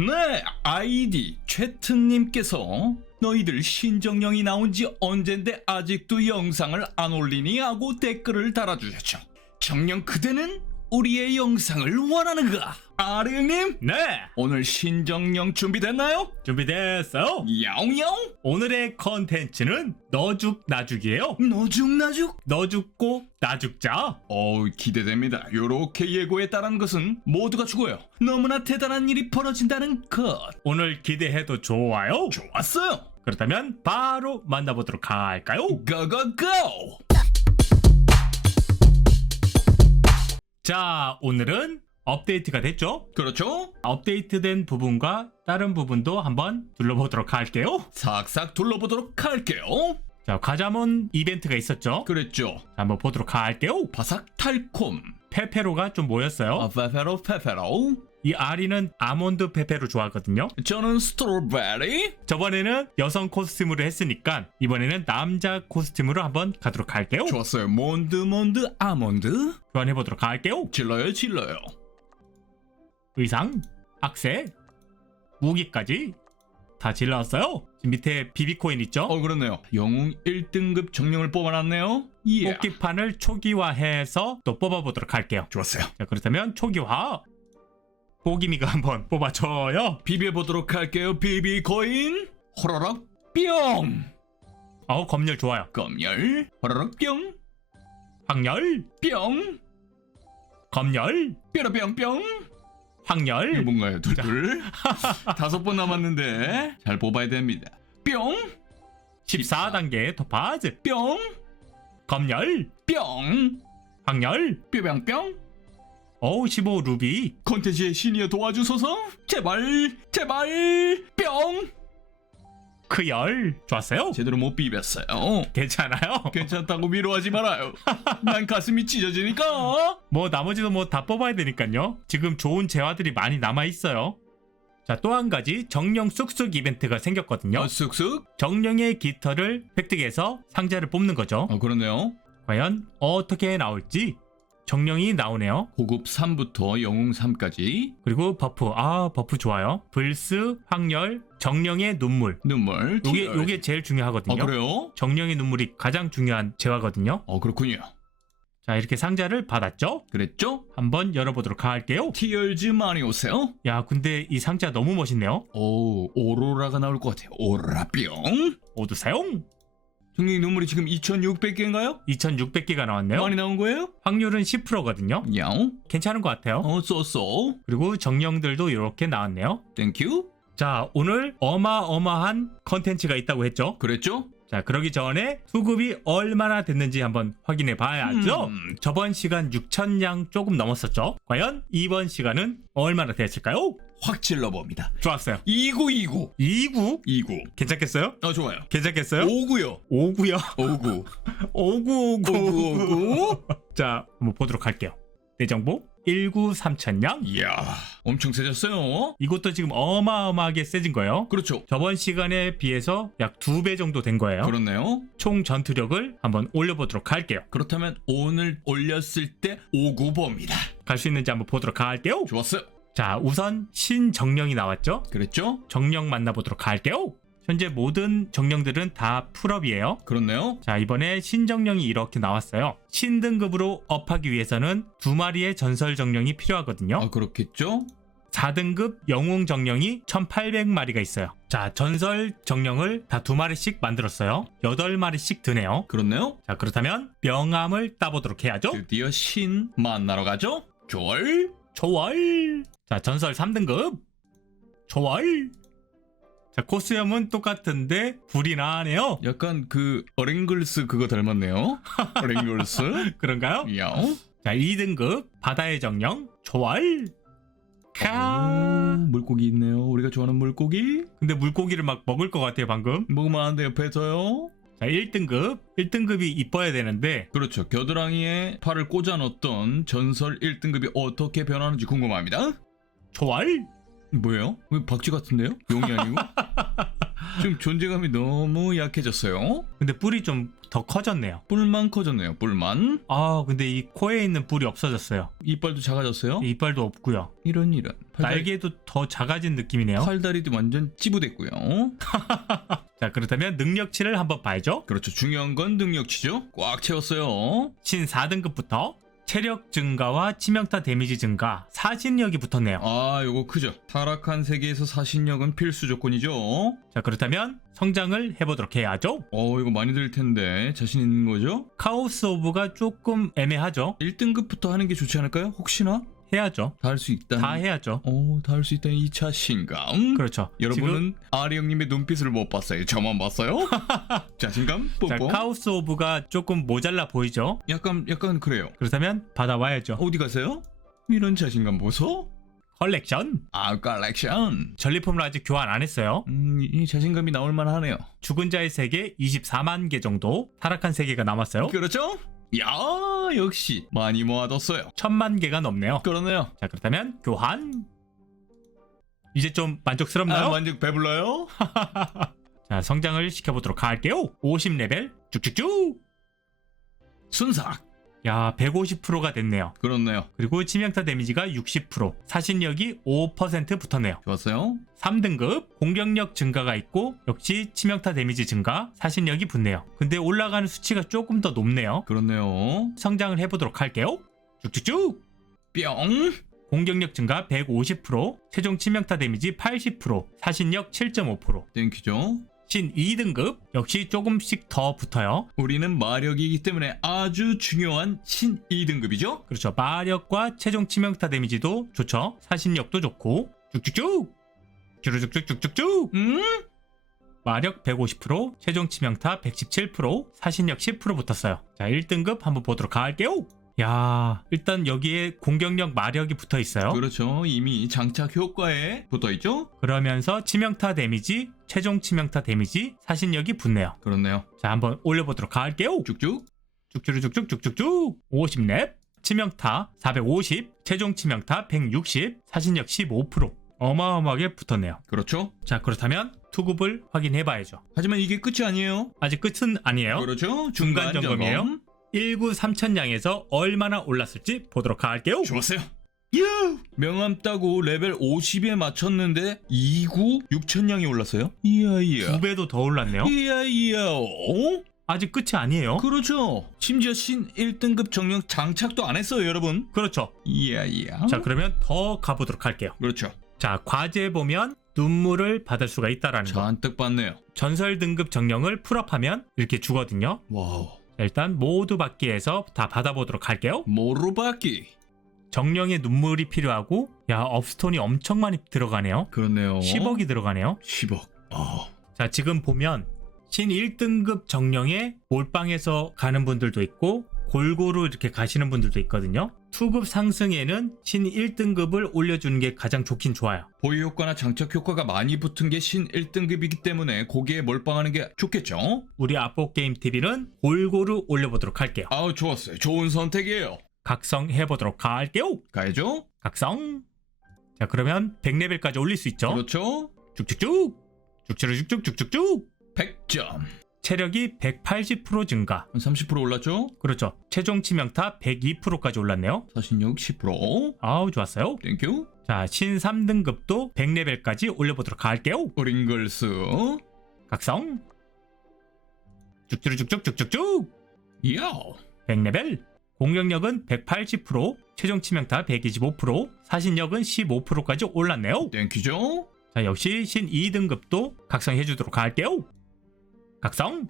네, 아이디 최트님께서 너희들 신정령이 나온 지 언젠데 아직도 영상을 안 올리니 하고 댓글을 달아주셨죠. 정령 그대는 우리의 영상을 원하는가? 아르 형님, 네, 오늘 신정령 준비됐나요? 준비됐어요. 야옹야옹? 오늘의 컨텐츠는 너죽 나죽이에요. 너죽나죽? 너 죽고 나 죽자. 어우 기대됩니다. 요렇게 예고에 따른 것은 모두가 죽어요. 너무나 대단한 일이 벌어진다는 것. 오늘 기대해도 좋아요. 좋았어요. 그렇다면 바로 만나보도록 할까요? 고고고! 자, 오늘은 업데이트가 됐죠? 그렇죠? 업데이트된 부분과 다른 부분도 한번 둘러보도록 할게요. 삭삭 둘러보도록 할게요. 자, 과자몬 이벤트가 있었죠? 그랬죠. 자, 한번 보도록 할게요. 바삭 달콤. 페페로가 좀 모였어요. 아, 페페로 페페로. 이 아리는 아몬드 페페로 좋아하거든요. 저는 스트로베리. 저번에는 여성 코스튬으로 했으니까 이번에는 남자 코스튬으로 한번 가도록 할게요. 좋았어요. 몬드 몬드 아몬드. 교환해 보도록 할게요. 질러요 질러요. 의상, 악세, 무기까지 다 질러왔어요. 지금 밑에 비비코인 있죠? 어 그렇네요. 영웅 1등급 정령을 뽑아놨네요. 예. 뽑기판을 초기화해서 또 뽑아보도록 할게요. 좋았어요. 자, 그렇다면 초기화. 보기미가 한번 뽑아줘요. 비벼보도록 할게요. 비비코인. 호로록 뿅. 어, 검열 좋아요. 검열. 호로록 뿅. 황열, 뿅. 검열, 뾰로뿅뿅. 이게 황열, 뭔가요? 둘둘. 다섯 번 남았는데 잘 뽑아야 됩니다. 뿅. 14단계 토파즈, 뿅. 검열, 뿅. 황열, 뿅뿅뿅. 어우 15 루비, 콘텐츠의 신이여 도와주소서. 제발. 제발. 뿅. 크열 좋았어요. 제대로 못 비볐어요. 괜찮아요. 괜찮다고 위로하지 말아요. 난 가슴이 찢어지니까. 뭐 나머지도 뭐 다 뽑아야 되니까요. 지금 좋은 재화들이 많이 남아 있어요. 자, 또 한 가지 정령 쑥쑥 이벤트가 생겼거든요. 어, 쑥쑥. 정령의 깃털을 획득해서 상자를 뽑는 거죠. 어, 그렇네요. 과연 어떻게 나올지 정령이 나오네요. 고급 3부터 영웅 3까지 그리고 버프, 아 버프 좋아요. 불스, 황열, 정령의 눈물. 눈물. 요게. 요게 제일 중요하거든요. 아 그래요? 정령의 눈물이 가장 중요한 재화거든요. 어 그렇군요. 자, 이렇게 상자를 받았죠? 그랬죠? 한번 열어보도록 할게요. 티얼즈 많이 오세요. 야, 근데 이 상자 너무 멋있네요. 오 오로라가 나올 것 같아요. 오로라 뿅. 모두 사용! 정령 눈물이 지금 2,600개인가요? 2600개가 나왔네요. 많이 나온 거예요? 확률은 10%거든요. 야옹. 괜찮은 것 같아요. 어 쏘쏘. 그리고 정령들도 이렇게 나왔네요. 땡큐. 자, 오늘 어마어마한 컨텐츠가 있다고 했죠? 그랬죠? 자, 그러기 전에 수급이 얼마나 됐는지 한번 확인해 봐야죠. 음. 저번 시간 6,000량 조금 넘었었죠? 과연 이번 시간은 얼마나 됐을까요? 확 찔러봅니다. 좋았어요. 2929. 2구? 29. 괜찮겠어요? 어 좋아요. 괜찮겠어요? 59요. 5구요. 59. 5959. 5959. 자, 한번 보도록 할게요. 내 정보 193,000량. 이야 엄청 세졌어요. 이것도 지금 어마어마하게 세진 거예요. 그렇죠. 저번 시간에 비해서 약 두 배 정도 된 거예요. 그렇네요. 총 전투력을 한번 올려보도록 할게요. 그렇다면 오늘 올렸을 때 59봅니다. 갈 수 있는지 한번 보도록 할게요. 좋았어요. 자, 우선 신정령이 나왔죠? 그랬죠? 정령 만나보도록 할게요. 현재 모든 정령들은 다 풀업이에요. 그렇네요. 자, 이번에 신정령이 이렇게 나왔어요. 신등급으로 업하기 위해서는 두 마리의 전설 정령이 필요하거든요. 아 그렇겠죠? 4등급 영웅 정령이 1800마리가 있어요. 자, 전설 정령을 다 두 마리씩 만들었어요. 8마리씩 드네요. 그렇네요. 자, 그렇다면 명함을 따보도록 해야죠. 드디어 신 만나러 가죠? 좋을. 초월. 자, 전설 3등급. 초월. 자, 코스염은 똑같은데 불이 나네요. 약간 그 어랭글스 그거 닮았네요. 어랭글스. 그런가요? 야옹. 자, 2등급 바다의 정령. 초월. 오, 카. 물고기 있네요. 우리가 좋아하는 물고기. 근데 물고기를 막 먹을 것 같아요, 방금. 먹으면 안 돼요. 뱉어요. 자, 1등급. 1등급이 이뻐야 되는데 그렇죠. 겨드랑이에 팔을 꽂아 넣었던 전설 1등급이 어떻게 변하는지 궁금합니다. 초월. 뭐예요? 왜 박쥐 같은데요? 용이 아니고? 좀 존재감이 너무 약해졌어요. 근데 뿔이 좀 더 커졌네요. 뿔만 커졌네요. 뿔만. 아 근데 이 코에 있는 뿔이 없어졌어요. 이빨도 작아졌어요. 이빨도 없고요. 이런 이런. 팔다리, 날개도 더 작아진 느낌이네요. 팔다리도 완전 찌부됐고요. 자 그렇다면 능력치를 한번 봐야죠. 그렇죠. 중요한 건 능력치죠. 꽉 채웠어요. 신 4등급부터 체력 증가와 치명타 데미지 증가, 사신력이 붙었네요. 아, 요거 크죠. 타락한 세계에서 사신력은 필수 조건이죠. 자 그렇다면 성장을 해보도록 해야죠. 어, 이거 많이 들 텐데 자신 있는 거죠? 카오스 오브가 조금 애매하죠. 1등급부터 하는 게 좋지 않을까요? 혹시나 해야죠. 다 할 수 있다는. 다 해야죠. 어, 다할 수 있다는 2차 신감. 그렇죠. 여러분은 아리 형님의 눈빛을 못 봤어요. 저만 봤어요. 자신감 자, 뿜뿜. 카오스 오브가 조금 모자라 보이죠? 약간 약간 그래요. 그렇다면 받아와야죠. 어디 가세요? 이런 자신감 보소? 컬렉션. 아, 컬렉션. 전리품을 아직 교환 안 했어요. 음, 이 자신감이 나올 만하네요. 죽은 자의 세계 24만 개 정도, 타락한 세계가 남았어요. 그렇죠? 야, 역시 많이 모아뒀어요. 천만 개가 넘네요. 그러네요. 자, 그렇다면 교환. 이제 좀 아, 만족스럽나요? 완전 배불러요? 자, 성장을 시켜보도록 할게요. 50레벨 쭉쭉쭉. 순삭. 야, 150%가 됐네요. 그렇네요. 그리고 치명타 데미지가 60%, 사신력이 5% 붙었네요. 좋았어요. 3등급 공격력 증가가 있고 역시 치명타 데미지 증가, 사신력이 붙네요. 근데 올라가는 수치가 조금 더 높네요. 그렇네요. 성장을 해보도록 할게요. 쭉쭉쭉. 뿅. 공격력 증가 150%, 최종 치명타 데미지 80%, 사신력 7.5%. 땡큐죠. 신 2등급 역시 조금씩 더 붙어요. 우리는 마력이기 때문에 아주 중요한 신 2등급이죠. 그렇죠. 마력과 최종 치명타 데미지도 좋죠. 사신력도 좋고 쭉쭉쭉. 쭈르쭉쭉쭉쭉쭉. 음? 마력 150%, 최종 치명타 117%, 사신력 10% 붙었어요. 자, 1등급 한번 보도록 할게요. 야, 일단 여기에 공격력 마력이 붙어 있어요. 그렇죠. 이미 장착 효과에 붙어 있죠. 그러면서 치명타 데미지, 최종 치명타 데미지, 사신력이 붙네요. 그렇네요. 자, 한번 올려보도록 할게요. 쭉쭉. 쭉쭉쭉쭉 쭉쭉쭉 50렙, 치명타 450, 최종 치명타 160, 사신력 15% 어마어마하게 붙었네요. 그렇죠. 자, 그렇다면 투급을 확인해 봐야죠. 하지만 이게 끝이 아니에요. 아직 끝은 아니에요. 그렇죠. 중간 점검이에요. 점검. 19 3천냥에서 얼마나 올랐을지 보도록 할게요. 좋았어요. 야! 명함 따고 레벨 50에 맞췄는데 29 6천냥이 올랐어요. 이야 이야. 두 배도 더 올랐네요. 이야 이야. 어? 아직 끝이 아니에요. 그렇죠. 심지어 신 1등급 정령 장착도 안 했어요, 여러분. 그렇죠. 이야 이야. 자, 그러면 더 가보도록 할게요. 그렇죠. 자, 과제 보면 눈물을 받을 수가 있다라는 거. 잔뜩 봤네요. 전설 등급 정령을 풀업하면 이렇게 주거든요. 와우. 자, 일단 모두 받기에서 다 받아보도록 할게요. 모루바끼. 정령의 눈물이 필요하고 야 업스톤이 엄청 많이 들어가네요. 그렇네요. 10억이 들어가네요. 10억. 어. 자 지금 보면 신 1등급 정령에 몰빵해서 가는 분들도 있고 골고루 이렇게 가시는 분들도 있거든요. 투급 상승에는 신 1등급을 올려주는 게 가장 좋긴 좋아요. 보유 효과나 장착 효과가 많이 붙은 게 신 1등급이기 때문에 거기에 몰빵하는 게 좋겠죠? 우리 아포 게임 TV는 골고루 올려보도록 할게요. 아우 좋았어요. 좋은 선택이에요. 각성해 보도록 할게요. 가야죠? 각성. 자 그러면 100레벨까지 올릴 수 있죠. 그렇죠? 쭉쭉쭉. 쭉쭉쭉쭉쭉쭉. 100점. 체력이 180% 증가. 한 30% 올랐죠? 그렇죠. 최종 치명타 102%까지 올랐네요. 사신력 10%. 아우 좋았어요. 땡큐. 자, 신 3등급도 100레벨까지 올려보도록 할게요. 오링글스. 각성. 쭉쭉쭉 쭉쭉쭉. 이야. 100레벨. 공격력은 180%, 최종 치명타 125%, 사신력은 15%까지 올랐네요. 땡큐죠? 자, 역시 신 2등급도 각성해주도록 할게요. 각성.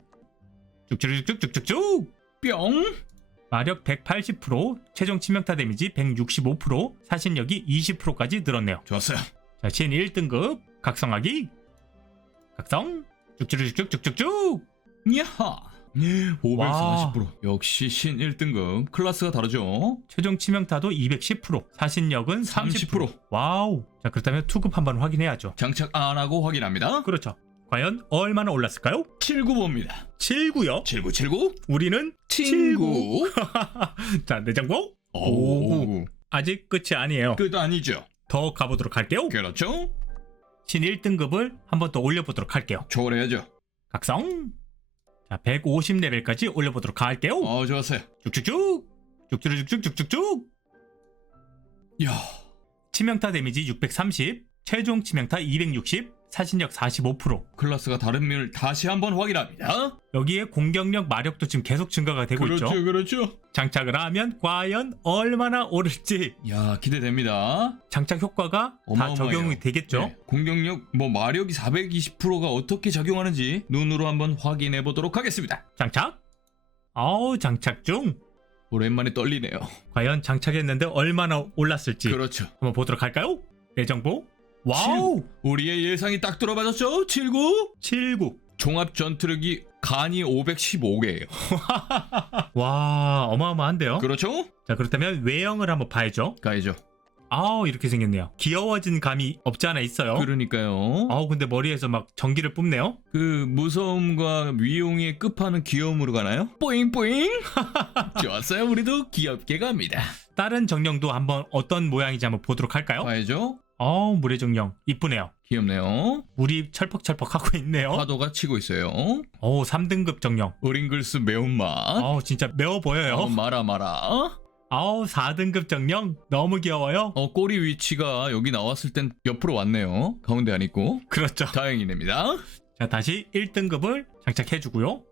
쭉쭉쭉쭉쭉쭉. 뿅. 마력 180%, 최종 치명타 데미지 165%, 사신력이 20%까지 늘었네요. 좋았어요. 자, 신 1등급 각성하기. 각성. 쭉쭉쭉쭉쭉쭉. 야하. 540%. 역시 신 1등급. 클래스가 다르죠? 최종 치명타도 210%, 사신력은 30%. 30%. 와우. 자, 그렇다면 투급 한번 확인해야죠. 장착 안 하고 확인합니다. 그렇죠. 과연 얼마나 올랐을까요? 79봅니다. 79요. 7979. 우리는 친구. 자, 내장고 오. 아직 끝이 아니에요. 끝 아니죠? 더 가보도록 할게요. 그렇죠? 신 1등급을 한 번 더 올려보도록 할게요. 초월해야죠. 각성. 자, 150레벨까지 올려보도록 할게요. 어, 좋았어요. 쭉쭉쭉. 쭉쭉쭉쭉쭉쭉. 야, 치명타 데미지 630, 최종 치명타 260, 사신력 45%. 클라스가 다름을 다시 한번 확인합니다. 여기에 공격력, 마력도 지금 계속 증가가 되고 그렇죠, 있죠. 그렇죠. 장착을 하면 과연 얼마나 오를지 야, 기대됩니다. 장착 효과가 다 어마어마해요. 적용이 되겠죠. 네, 공격력, 뭐 마력이 420%가 어떻게 작용하는지 눈으로 한번 확인해 보도록 하겠습니다. 장착? 어우 장착 중. 오랜만에 떨리네요. 과연 장착했는데 얼마나 올랐을지 그렇죠. 한번 보도록 할까요? 내 정보. 와우. 우리의 예상이 딱 들어맞았죠? 79? 79. 종합 전투력이 간이 515개예요. 와 어마어마한데요. 그렇죠? 자 그렇다면 외형을 한번 봐야죠. 가야죠. 아우 이렇게 생겼네요. 귀여워진 감이 없지 않아 있어요. 그러니까요. 아우 근데 머리에서 막 전기를 뿜네요. 그 무서움과 위용의 끝판은 귀여움으로 가나요? 뿌잉뿌잉. 좋았어요. 우리도 귀엽게 갑니다. 다른 정령도 한번 어떤 모양인지 한번 보도록 할까요? 가야죠. 어우 물의 정령 이쁘네요. 귀엽네요. 물이 철퍽철퍽 하고 있네요. 파도가 치고 있어요. 어우 3등급 정령. 어링글스 매운맛. 어우 진짜 매워 보여요. 어, 마라 마라. 아우 4등급 정령 너무 귀여워요. 어 꼬리 위치가 여기 나왔을 땐 옆으로 왔네요. 가운데 안 있고. 그렇죠. 다행이됩니다. 자 다시 1등급을 장착해주고요.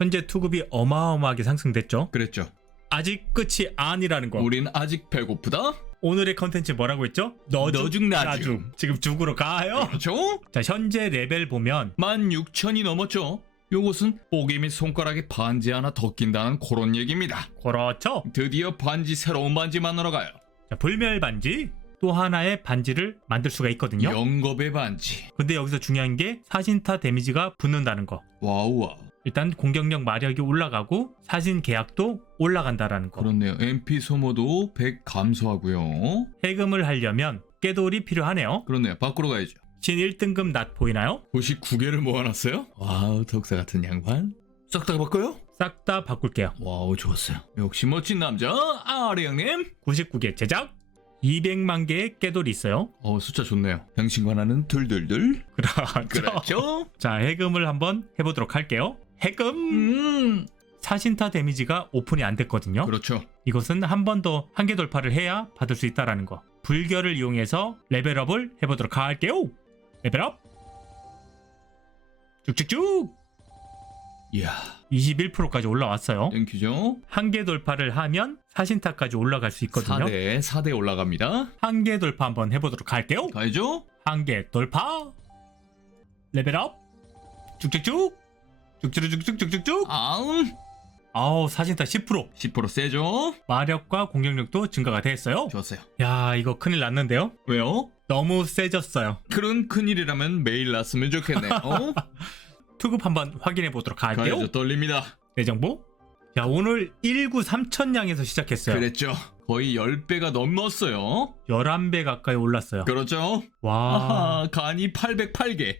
현재 투급이 어마어마하게 상승됐죠. 그랬죠. 아직 끝이 아니라는 거. 우린 아직 배고프다. 오늘의 컨텐츠 뭐라고 했죠? 너죽 너죽 나죽. 지금 죽으러 가요. 그렇죠? 자 현재 레벨 보면 16,000이 넘었죠. 요것은 뽀개 및 손가락에 반지 하나 더 낀다는 그런 얘기입니다. 그렇죠. 드디어 반지 새로운 반지 만나러 가요. 자, 불멸 반지 또 하나의 반지를 만들 수가 있거든요. 영겁의 반지. 근데 여기서 중요한 게 사신타 데미지가 붙는다는 거. 와우 와우. 일단 공격력 마력이 올라가고 사신 계약도 올라간다라는 거. 그렇네요. MP 소모도 100 감소하고요. 해금을 하려면 깨돌이 필요하네요. 그렇네요. 밖으로 가야죠. 신 1등급 낫 보이나요? 99개를 모아놨어요? 와우 덕사 같은 양반. 싹 다 바꿔요? 싹 다 바꿀게요. 와우 좋았어요. 역시 멋진 남자 아리 형님. 99개 제작. 200만 개의 깨돌이 있어요. 어 숫자 좋네요. 나는 둘둘둘. 그렇죠. 그렇죠. 자, 해금을 한번 해보도록 할게요. 해금! 음. 사신타 데미지가 오픈이 안 됐거든요. 그렇죠. 이것은 한 번 더 한계 돌파를 해야 받을 수 있다라는 거. 불결을 이용해서 레벨업을 해보도록 할게요. 레벨업. 쭉쭉쭉. 이야. 21%까지 올라왔어요. 땡큐죠. 한계 돌파를 하면 사신타까지 올라갈 수 있거든요. 4대 4대 올라갑니다. 한계 돌파 한번 해보도록 할게요. 가야죠. 한계 돌파. 레벨업. 쭉쭉쭉. 쭉쭉쭉쭉쭉쭉. 아음. 아우 사신타 10%. 10% 세죠. 마력과 공격력도 증가가 됐어요. 좋았어요. 야 이거 큰일 났는데요. 왜요? 너무 세졌어요. 그런 큰일이라면 매일 났으면 좋겠네요. 어? 투급 한번 확인해 보도록 할게요. 가야죠. 떨립니다. 내 정보. 자 오늘 19 3천냥에서 시작했어요. 그랬죠. 거의 10배가 넘었어요. 11배 가까이 올랐어요. 그렇죠. 와. 아하, 간이 808개.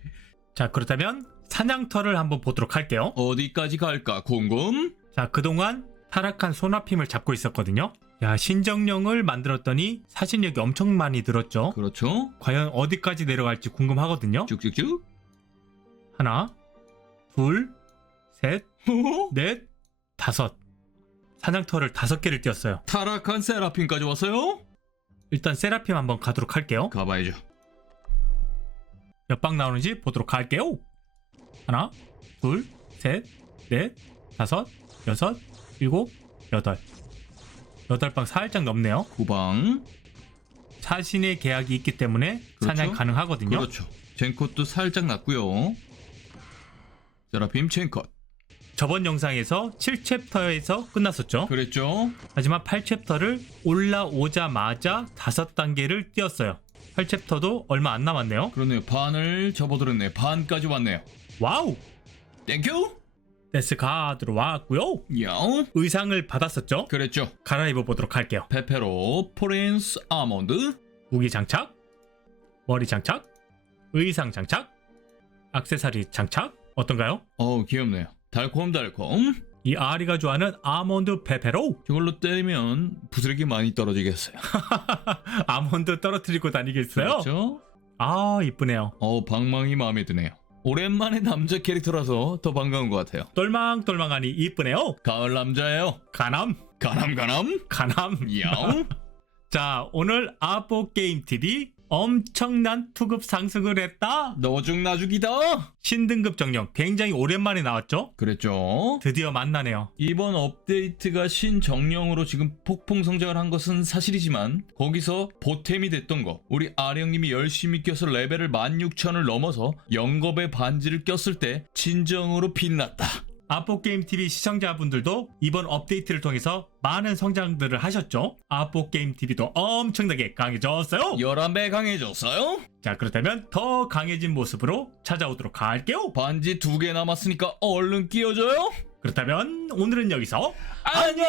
자 그렇다면 사냥터를 한번 보도록 할게요. 어디까지 갈까 궁금? 자 그동안 타락한 소나핌을 잡고 있었거든요. 야 신정령을 만들었더니 사신력이 엄청 많이 들었죠. 그렇죠. 과연 어디까지 내려갈지 궁금하거든요. 쭉쭉쭉. 하나, 둘, 셋, 호호. 넷, 다섯. 사냥터를 다섯 개를 띄었어요. 타락한 세라핀까지 왔어요? 일단 세라핌 한번 가도록 할게요. 가봐야죠. 몇 방 나오는지 보도록 할게요. 하나, 둘, 셋, 넷, 다섯, 여섯, 일곱, 여덟. 여덟 방 살짝 넘네요. 구방. 사신의 계약이 있기 때문에 그렇죠. 사냥 가능하거든요. 그렇죠. 젠컷도 살짝 났고요. 세라핌 젠컷. 저번 영상에서 7챕터에서 끝났었죠. 그랬죠. 하지만 8챕터를 올라오자마자 5단계를 띄었어요. 8챕터도 얼마 안 남았네요. 그렇네요. 반을 접어들었네. 반까지 왔네요. 와우! 땡큐. 데스 가드로 왔고요. 야. 의상을 받았었죠. 그랬죠. 갈아입어 보도록 할게요. 페페로 포렌스 아몬드. 무기 장착, 머리 장착, 의상 장착, 악세사리 장착 어떤가요? 어우 귀엽네요. 달콤달콤. 이 아리가 좋아하는 아몬드 페페로 저걸로 때리면 부스러기 많이 떨어지겠어요. 아몬드 떨어뜨리고 다니겠어요? 그렇죠. 아 이쁘네요. 어 방망이 마음에 드네요. 오랜만에 남자 캐릭터라서 더 반가운 것 같아요. 똘망똘망하니 이쁘네요. 가을 남자예요. 가남 가남 가남. 가남. 야옹. 자 오늘 아포 게임 TV 엄청난 투급 상승을 했다. 너죽나죽이다. 신등급 정령 굉장히 오랜만에 나왔죠? 그랬죠. 드디어 만나네요. 이번 업데이트가 신정령으로 지금 폭풍 성장을 한 것은 사실이지만 거기서 보탬이 됐던 거 우리 아령님이 열심히 껴서 레벨을 16,000을 넘어서 영겁의 반지를 꼈을 때 진정으로 빛났다. 아포 게임 TV 시청자분들도 이번 업데이트를 통해서 많은 성장들을 하셨죠? 아포 게임 TV도 엄청나게 강해졌어요. 11배 강해졌어요? 자 그렇다면 더 강해진 모습으로 찾아오도록 할게요. 반지 두 개 남았으니까 얼른 끼워줘요. 그렇다면 오늘은 여기서 안녕!